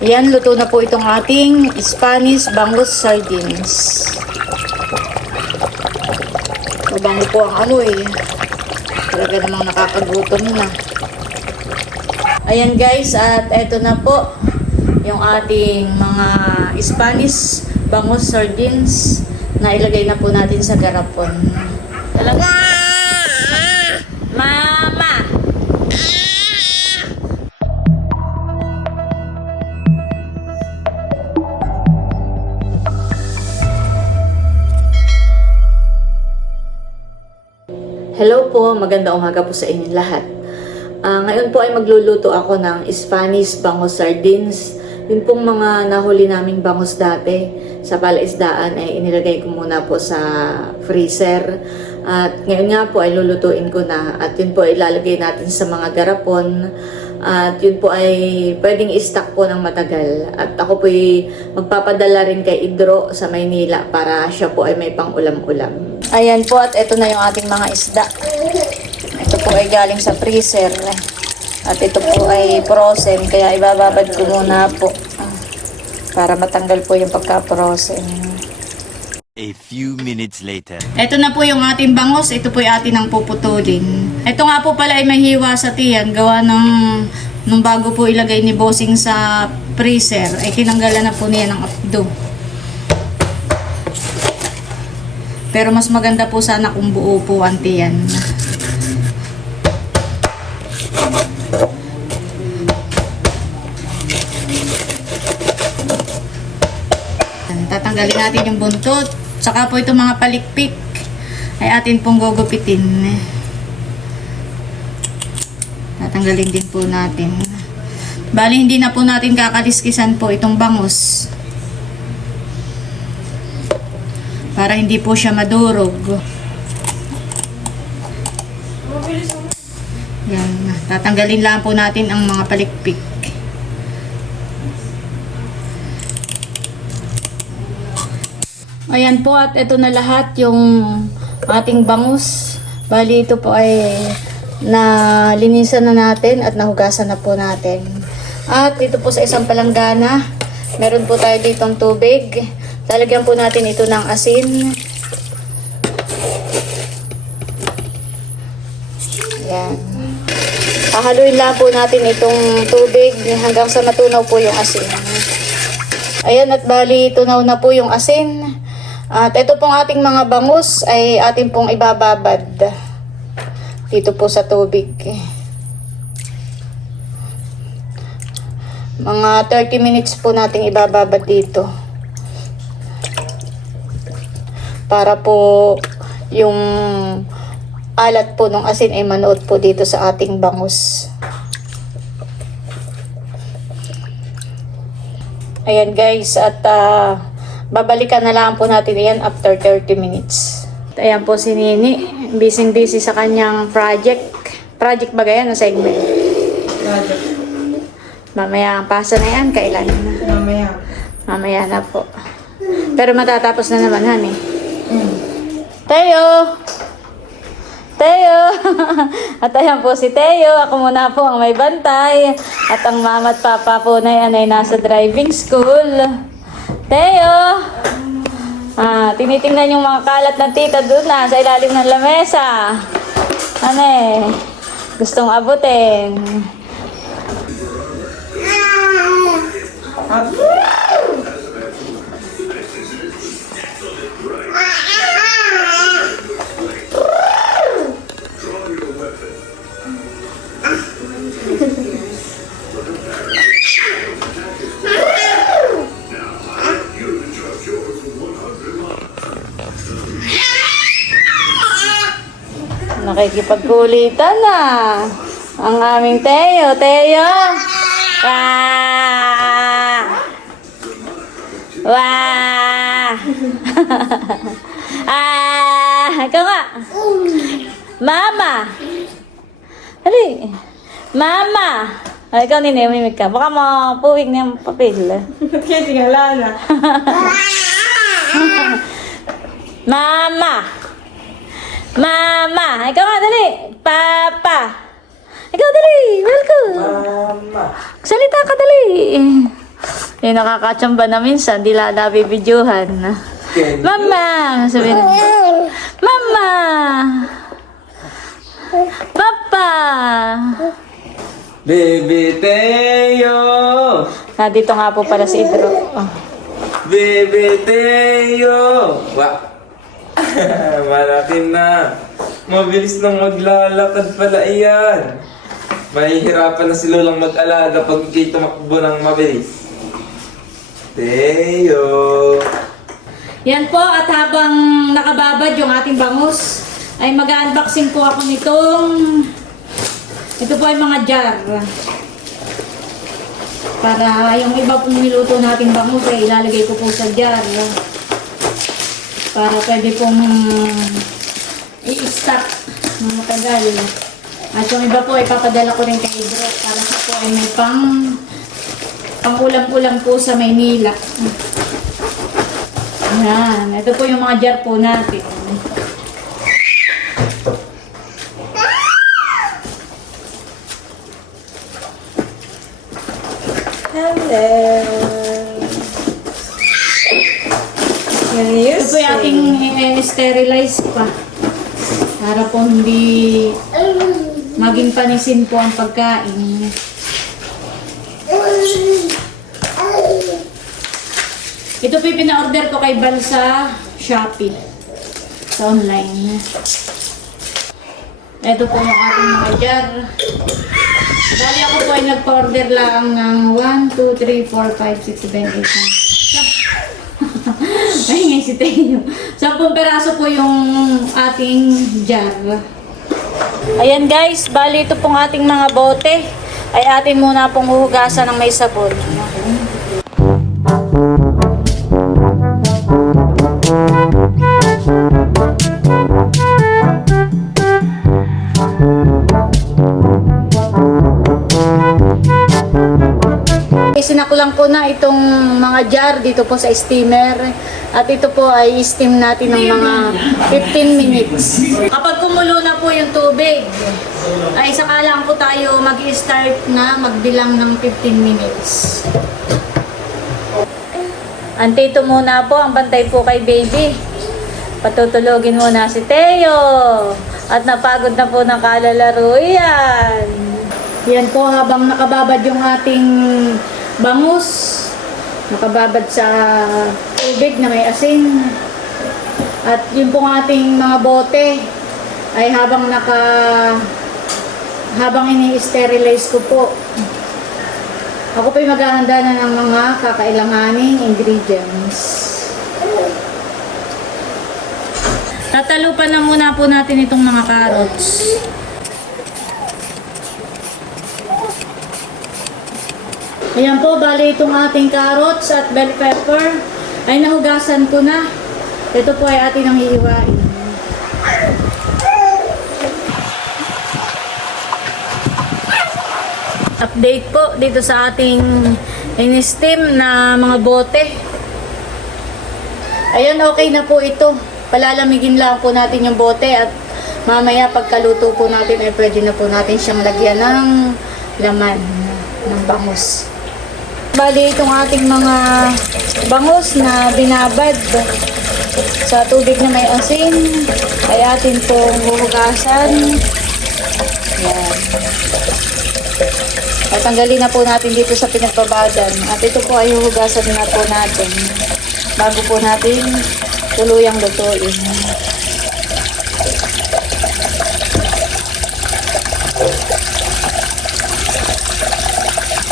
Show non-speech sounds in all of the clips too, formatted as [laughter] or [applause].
Yan, luto na po itong ating Spanish bangus sardines. Mabango po ang amoy. Talaga namang nakakagutom na. Ayan guys, at eto na po yung ating mga Spanish bangus sardines na ilagay na po natin sa garapon. Talaga. Hello po, maganda umaga po sa inyong lahat. Ah, ngayon po ay magluluto ako ng Spanish bangus sardines. Yun pong mga nahuli naming bangus dati sa palaisdaan ay inilagay ko muna po sa freezer. At ngayon nga po ay lulutuin ko na at yun po ay ilalagay natin sa mga garapon. At yun po ay pwedeng i-stock po ng matagal. At ako po ay magpapadala rin kay Idro sa Maynila para siya po ay may pang-ulam-ulam. Ayan po at ito na yung ating mga isda. Ito po ay galing sa freezer. At ito po ay frozen kaya ibababad ko muna po ah, para matanggal po yung pagka-frozen. A few minutes later. Ito na po yung ating bangos. Ito po yung ating ang puputulin. Ito nga po pala ay mahiwa sa tiyan. Gawa ng nung bago po ilagay ni Bossing sa freezer, ay tinanggalan na po niya ng apdo. Pero mas maganda po sana kung buo po ang tiyan. Tatanggalin natin yung buntot. Saka po itong mga palikpik ay atin pong gugupitin. Tatanggalin din po natin. Bali, hindi na po natin kakaliskisan po itong bangus. Para hindi po siya madurog. Yan. Tatanggalin lang po natin ang mga palikpik. Ayan po at ito na lahat yung ating bangus. Bali ito po ay na linisan na natin at nahugasan na po natin. At dito po sa isang palanggana, meron po tayo ditong tubig. Lalagyan po natin ito ng asin. Ayan. Pahaluin lang po natin itong tubig hanggang sa matunaw po yung asin. Ayan at bali tunaw na po yung asin. At ito pong ating mga bangus ay ating pong ibababad dito po sa tubig. Mga 30 minutes po nating ibababad dito. Para po yung alat po ng asin ay manood po dito sa ating bangus. Ayan guys, at ah, babalikan na lang po natin yan after 30 minutes. Ayan po si Nini, busy busy sa kanyang project. Project ba ganyan o segment? Project. Mamaya ang pasa na yan, kailan? Mamaya. Mamaya na po. Pero matatapos na naman, honey. Mm. Teo! Teo! [laughs] at ayan po si Teo. Ako muna po ang may bantay. At ang mama at papa po na yan ay nasa driving school. Teo! Ah, tinitingnan yung mga kalat ng tita doon na sa ilalim ng lamesa. Ano eh? Gustong abutin. At, Nakikipagkulitan na. Ang aming Teo. Teo! Wah! Wah! [laughs] ah! Ikaw nga! Mama! Hali! Mama! Ay, ikaw nini, umimik ka. Baka mo puwig na yung papel. [laughs] kaya tingala na? [laughs] Mama! Mama! Ikaw nga, dali! Papa! Ikaw, dali! Welcome! Mama. Salita ka, dali! Yung nakakatsamba na minsan, di la nabibidyohan. Mama! Sabi na. Mama! Papa! Baby Teo! Nandito nga po pala si Idro. Oh. Baby Teo! Wa! [laughs] Malaki na. Mabilis nang maglalakad pala iyan. Mahihirapan na si Lolang mag-alaga pag ikay tumakbo ng mabilis. Teo! Yan po, at habang nakababad yung ating bangus, ay mag-unboxing po ako nitong ito po ay mga jar. Para yung iba pong niluto nating bangus ay ilalagay ko po sa jar. Para pwede pong i-stock ng matagal. At yung iba po ay papadala ko rin kay Bro para siya po ay may pang pang ulam-ulam po sa Maynila. Yan. Ito po yung mga jar po natin. Hello. Ito po yung ating i-sterilize pa. Para po hindi maging panisin po ang pagkain. Ito po yung pina-order ko kay Bal sa Shopee. Sa online. Ito po yung ating mga jar. Bali ako po ay nagpa-order lang ng 1, 2, 3, 4, 5, 6, 7, 8, 9. Ay, ngayon si Teo. Sampung peraso po yung ating jar. Ayan guys, bali ito pong ating mga bote. Ay atin muna pong huhugasan ng may sabon. Isinakulang ko na itong mga jar dito po sa steamer. At ito po ay steam natin ng mga 15 minutes. Kapag kumulo na po yung tubig, ay saka lang po tayo mag-start na magbilang ng 15 minutes. Antito muna po, ang bantay po kay baby. Patutulogin muna si Teo. At napagod na po ng kalalaro yan. Yan po habang nakababad yung ating bangus. Nakababad sa tubig na may asin. At yun pong ating mga bote ay habang naka habang ini-sterilize ko po. Ako po'y maghahanda na ng mga kakailanganing ingredients. Tatalupan na muna po natin itong mga carrots. Ayan po, bali itong ating carrots at bell pepper ay nahugasan ko na. Ito po ay atin ang hihiwain. Update po dito sa ating in-steam na mga bote. Ayan, okay na po ito. Palalamigin lang po natin yung bote at mamaya pagkaluto po natin ay pwede na po natin siyang lagyan ng laman ng bangus. Bali itong ating mga bangus na binabad sa tubig na may asin ay atin pong huhugasan. Yan. At tanggalin na po natin dito sa pinagbabadan. At ito po ay huhugasan na po natin bago po natin tuluyang lutuin.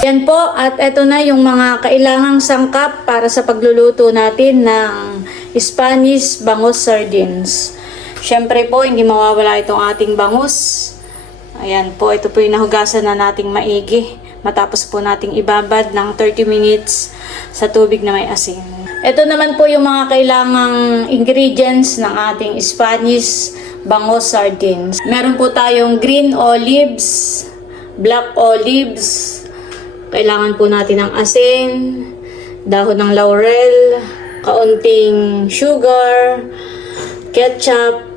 Yan po, at ito na yung mga kailangang sangkap para sa pagluluto natin ng Spanish bangus sardines. Siyempre po, hindi mawawala itong ating bangus. Ayan po, ito po yung nahugasan na nating maigi. Matapos po nating ibabad ng 30 minutes sa tubig na may asin. Ito naman po yung mga kailangang ingredients ng ating Spanish bangus sardines. Meron po tayong green olives, black olives, kailangan po natin ng asin, dahon ng laurel, kaunting sugar, ketchup,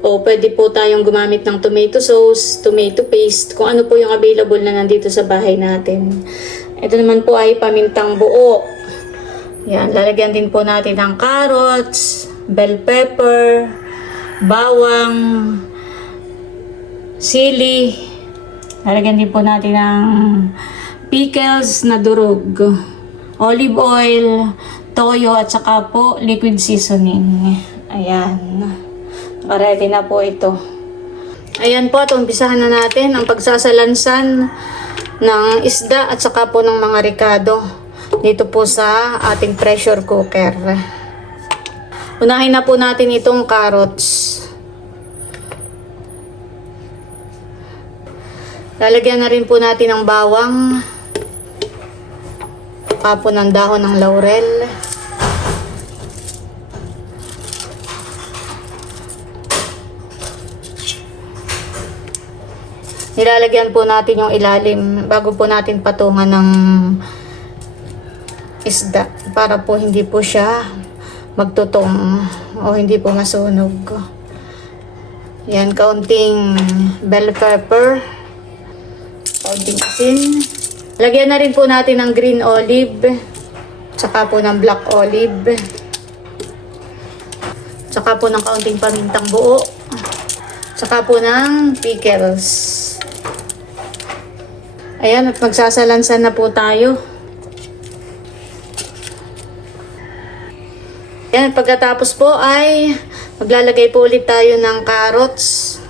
o pwede po tayong gumamit ng tomato sauce, tomato paste, kung ano po yung available na nandito sa bahay natin. Ito naman po ay pamintang buo. Yan, lalagyan din po natin ng carrots, bell pepper, bawang, sili. Lalagyan din po natin ng pickles na durog, olive oil, toyo at saka po liquid seasoning. Ayan. Ready na po ito. Ayan po, at umpisahan na natin ang pagsasalansan ng isda at saka po ng mga ricado dito po sa ating pressure cooker. Unahin na po natin itong carrots. Lalagyan na rin po natin ng bawang. Saka ng dahon ng laurel. Nilalagyan po natin yung ilalim bago po natin patungan ng isda para po hindi po siya magtutong o hindi po masunog. Yan, kaunting bell pepper, kaunting asin. Lagyan na rin po natin ng green olive, tsaka po ng black olive, tsaka po ng kaunting pamintang buo, tsaka po ng pickles. Ayan, at magsasalansan na po tayo. Yan, pagkatapos po ay maglalagay po ulit tayo ng carrots.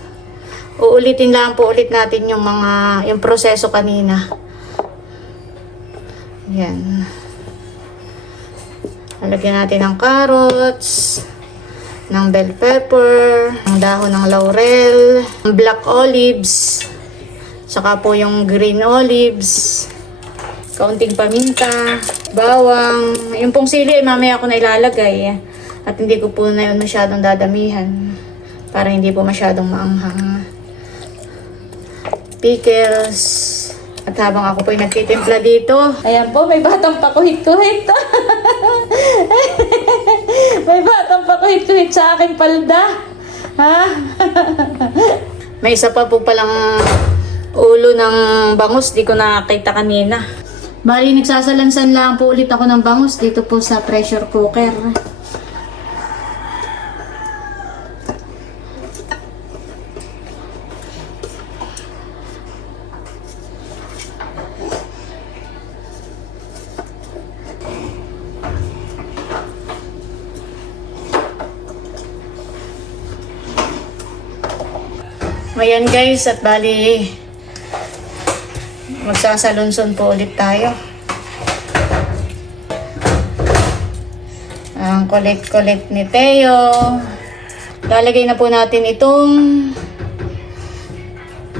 Uulitin lang po ulit natin yung mga, yung proseso kanina. Yan. Lalagyan natin ng carrots, ng bell pepper, ng dahon ng laurel, ng black olives, saka po yung green olives, kaunting paminta, bawang, yung pong sili ay mamaya ko na ilalagay at hindi ko po na yun masyadong dadamihan para hindi po masyadong maanghang. Pickles, at habang ako po ay nagtitimpla dito, ayan po, may batang pakuhit-kuhit. [laughs] may batang pakuhit-kuhit sa aking palda. Ha? [laughs] may isa pa po palang ulo ng bangus, di ko nakakita kanina. Bali, nagsasalansan lang po ulit ako ng bangus dito po sa pressure cooker. Ayan guys, at bali magsasalunson po ulit tayo. Ang collect-collect ni Teo. Lalagay na po natin itong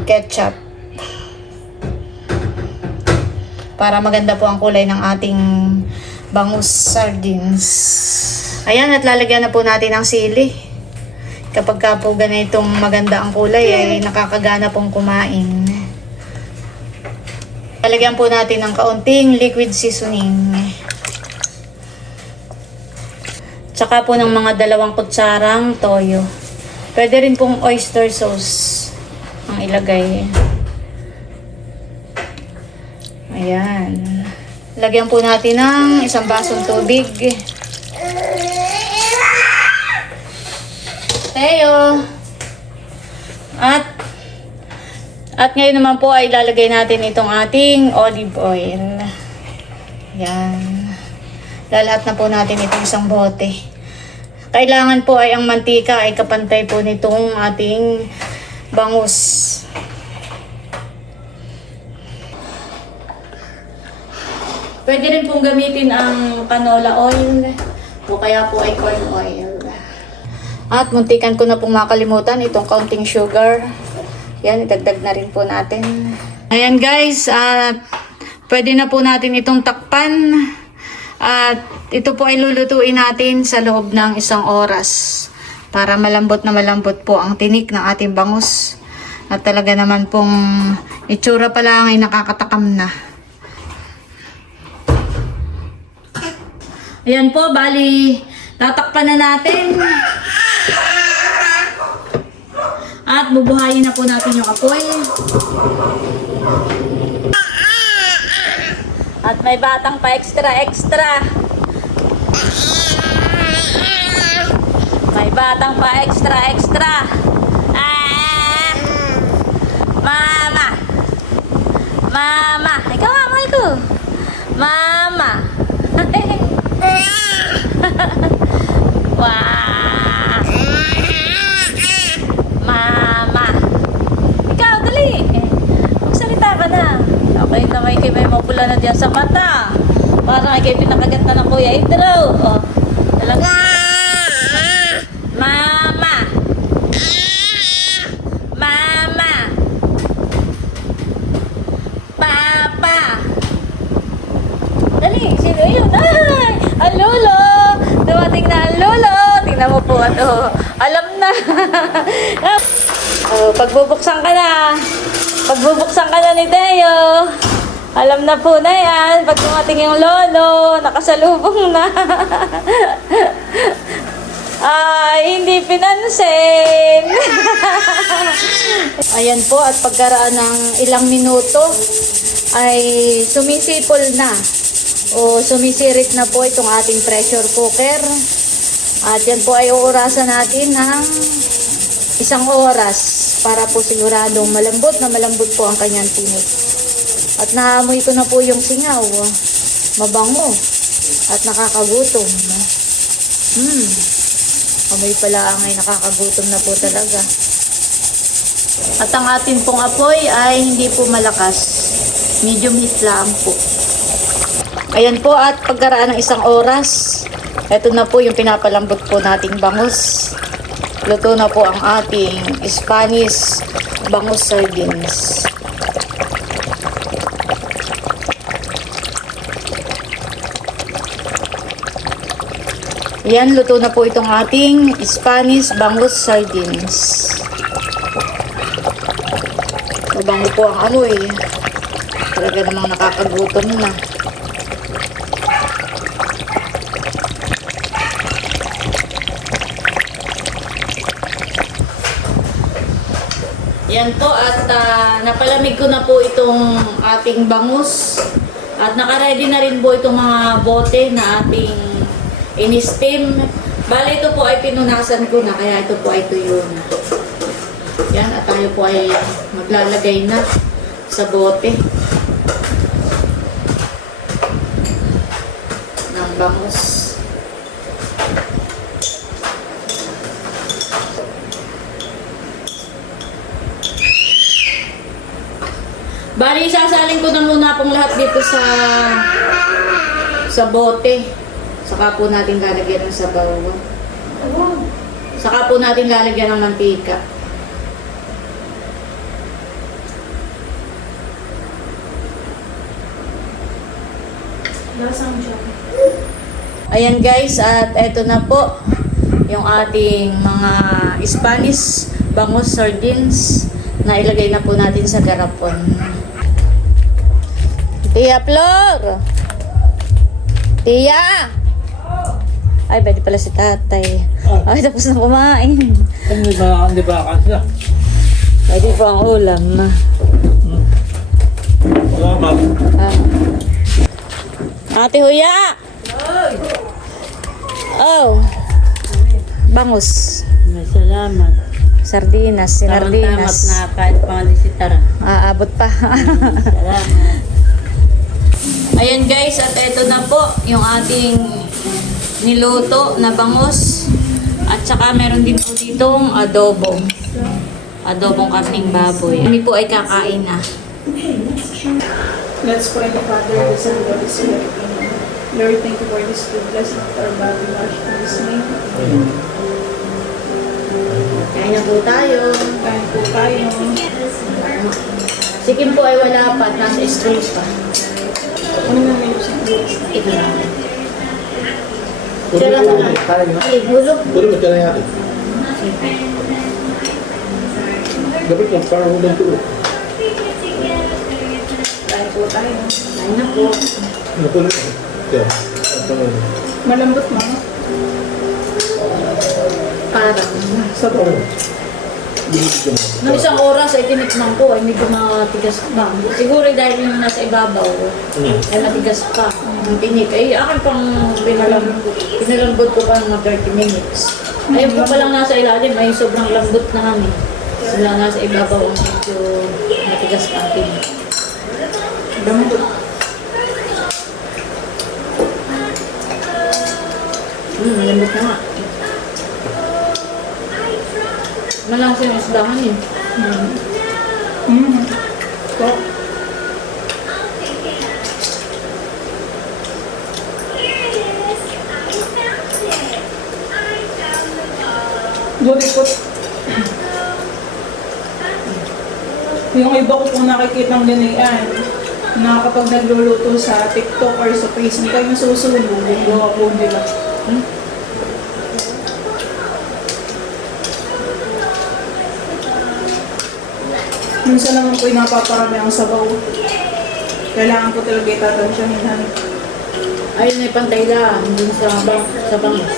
ketchup. Para maganda po ang kulay ng ating bangus sardines. Ayan, at lalagyan na po natin ng sili. Kapag ka po ganitong maganda ang kulay, ay nakakagana pong kumain. Lalagyan po natin ng kaunting liquid seasoning. Tsaka po ng mga dalawang kutsarang toyo. Pwede rin pong oyster sauce ang ilagay. Ayan. Lagyan po natin ng isang basong tubig. Teo. At at ngayon naman po ay lalagay natin itong ating olive oil. Yan. Lalahat na po natin itong isang bote. Kailangan po ay ang mantika ay kapantay po nitong ating bangus. Pwede rin pong gamitin ang canola oil o kaya po ay corn oil. At muntikan ko na pong makalimutan itong counting sugar. Yan, idagdag na rin po natin. Ayan guys, at pwede na po natin itong takpan. At ito po ay lulutuin natin sa loob ng isang oras. Para malambot na malambot po ang tinik ng ating bangus. At talaga naman pong itsura pa lang ay nakakatakam na. Ayan po, bali, tatakpan na natin. At bubuhayin na po natin yung apoy. At may batang pa extra extra. May batang pa extra extra. Ah! Mama. Mama, ikaw ang mahal ko. Mama. [laughs] Okay na may may mapula na diyan sa mata. Parang ay kayo pinakagat na ng Kuya Idro. Oh. Talaga. Mama. Mama. Papa. Dali, sino yun? Ay, ang lolo. Dumating na ang lolo. Tingnan mo po ano. Alam na. [laughs] oh, pagbubuksan ka na. Pagbubuksan ka na ni Deo. Alam na po na yan. Pag dumating yung lolo, nakasalubong na. [laughs] Ay, hindi pinansin. [laughs] Ayan po, at pagkaraan ng ilang minuto, ay sumisipol na o sumisirit na po itong ating pressure cooker. At yan po ay uurasan natin ng isang oras para po siguradong malambot na malambot po ang kanyang tinik. At naamoy ko na po yung singaw. Mabango. At nakakagutom. Hmm. Amoy pala ang ay nakakagutom na po talaga. At ang atin pong apoy ay hindi po malakas. Medium heat lang po. Ayan po at pagkaraan ng isang oras, ito na po yung pinapalambot po nating bangus. Luto na po ang ating Spanish bangus sardines. Yan, luto na po itong ating Spanish bangus sardines. Mabango po ang amoy. Talaga namang nakakagutom na. Yan po at ah, napalamig ko na po itong ating bangus. At nakaready na rin po itong mga bote na ating in-steam. Bale ito po ay pinunasan ko na kaya ito po ay tuyo na. Yan at tayo po ay maglalagay na sa bote ng bangus. Bali, sasalin ko na muna pong lahat dito sa sa bote. Saka po natin lalagyan ng sabaw. Saka po natin lalagyan ng mantika. Ayan guys, at eto na po yung ating mga Spanish bangus sardines na ilagay na po natin sa garapon. Tia Flor! Tia! Ay, pwede pala si tatay. Ay, tapos na kumain. Hindi ba, hindi ba kasi? Pwede po ang ulam. Salamat. Ah. Ate Huya! Oh! Bangus. May salamat. Sardinas, Tamat sinardinas. na kahit pangalisitar. Aabot pa. Salamat. [laughs] Ayan guys, at ito na po yung ating niluto na bangus. At saka meron din po ditong adobo. Adobong karning baboy. Kami po ay kakain na. Let's pray the Father, the Son, the Holy Spirit. Lord, thank you for this food. Bless our body, wash in His name. Kain na po tayo. Kain po tayo. Si Kim po ay wala pa at nasa school pa. Ano na may sa Diyos? Ito lang. Tira ka na. Ay, bulok. Puro mo tira natin. Dapat kung parang hudang tulo. Kain po tayo. Kain na po. Kaya, ang tanong. Malambot mo. Parang. Sa Parang, Binibigyan mo. Nung isang oras ay tinikman ko ay medyo matigas pa. Siguro dahil yung nasa ibabaw Ano? ay matigas pa. Ang tinik. Ay akin pang pinalam, pinalambot ko pa ng mga 30 minutes. Ayun po palang nasa ilalim ay sobrang lambot na kami. Sila nasa ibabaw ang medyo matigas pa ang tinik. Lambot. Hmm, malambot na nga. Malang siya yung isdahan eh. Mm. So, Lulipot. Yung iba ko pong nakikita ng ganyan, na kapag nagluluto sa TikTok or sa Facebook, ay nasusunod yung gawa po nila. Hmm? Minsan naman po yung napaparami ang sabaw. Kailangan po talaga itatansyahin. Ayun ay pantay lang dun sa bang sa bangis.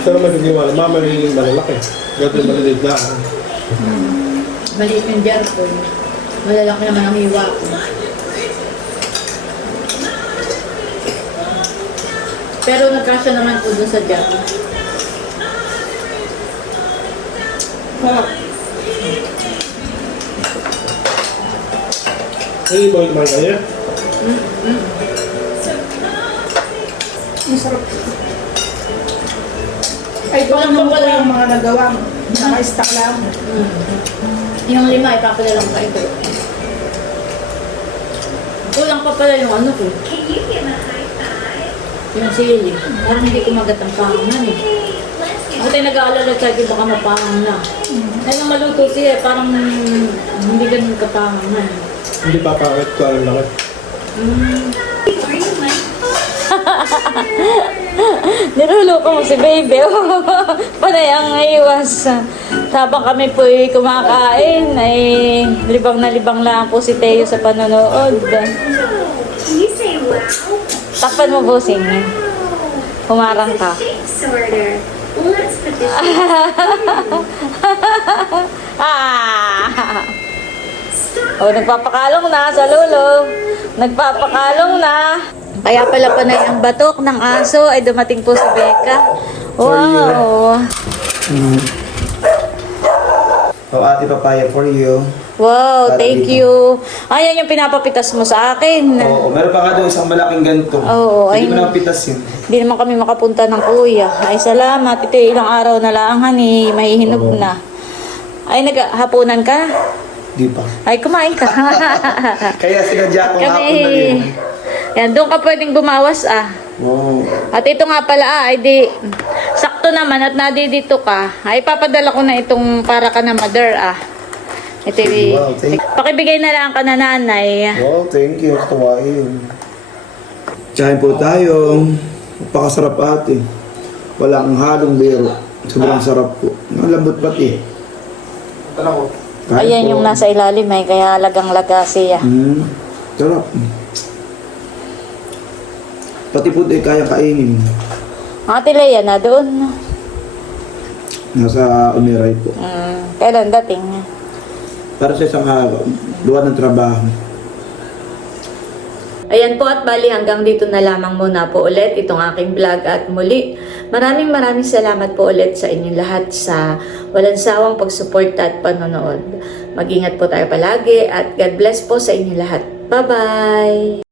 Saan naman hindi wala? Mama nililing malalaki. Gati maliliit na. Maliit yung jar ko. Malalaki naman ang hiwa ko. Pero nagkasya naman po dun sa jar. Sarap. Hindi mo yung kumain kanya? Ang sarap. Ay, ito lang naman po yung mga nagawa mo. Naka-stack lang. Yung lima, ipapadala ko sa ito. Kulang pa pala yung ano ko. Yung sili. Parang hindi ko magat ang panganan eh. Ako tayo nag-aalala sa akin baka mapahang na. Eh, nung maluto siya, parang hindi ganun kapanganan. Hindi papakit ko alam lang. [laughs] Niluluko mo si baby. [laughs] Panay ang iwas. Habang kami po kumakain, ay libang na libang lang po si Teo sa panonood. Takpan mo busing. Humarang ka. [laughs] Ah! Oh, nagpapakalong na sa lulo. Nagpapakalong na. Kaya pala panay ang batok ng aso ay dumating po si Becca. Wow! Oh, ate papaya for you. Wow, Para thank dito. you. Ayan yung pinapapitas mo sa akin. Oo, meron pa nga doon isang malaking ganito. Oo, Hindi ay- mo na pitasin. Hindi naman kami makapunta ng kuya. Ay, salamat. Ito ilang araw na lang, honey. Mahihinog na. Ay, naghapunan ka? Di pa. Ay, kumain ka. [laughs] Kaya sinadya ko hapon na yun. Yan, doon ka pwedeng bumawas ah. Oo. At ito nga pala ah, ay di, sakto naman at nadidito ka. Ay, papadala ko na itong para ka na mother ah. Ito, Wow, thank- pakibigay na lang ka na nanay. Wow, thank you. Tuwain. Tsahin po tayo. Napakasarap ate. Walang halong biro. Sobrang sarap po. Malambot pati. Kain Ayan po. yung nasa ilalim ay kaya lagang-laga siya. Hmm. Sarap. Pati po ay kaya kainin. Ate Lea na doon. Nasa Umiray po. Mm, kailan dating? Para sa isang araw, luwan ng trabaho. Ayan po at bali hanggang dito na lamang muna po ulit itong aking vlog at muli maraming maraming salamat po ulit sa inyong lahat sa walang sawang pagsuporta at panonood. Mag-ingat po tayo palagi at God bless po sa inyong lahat. Bye-bye!